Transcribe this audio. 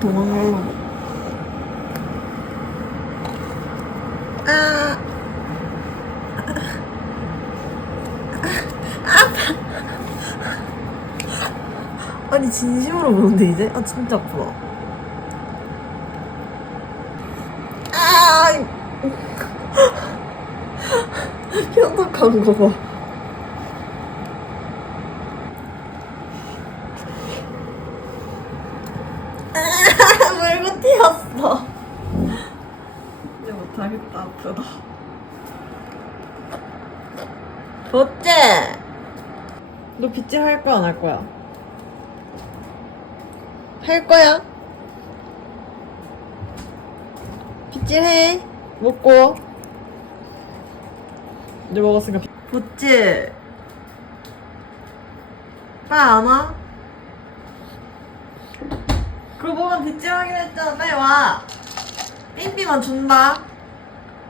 도망가려고. 아. 아니 진심으로 보는데 이제? 아 진짜 아프다. 아. 현덕한 거 봐. 물고 튀었어. 이제 못하겠다, 아프다. 어째? 너 빗질 할 거야, 안 할 거야? 할 거야? 빗질 해. 먹고. 이제 먹었으니까 빗... 빗질. 빨리 안 와? 그거 보면 빗질 하기로 했잖아. 빨리 와. 삐삐만 준다.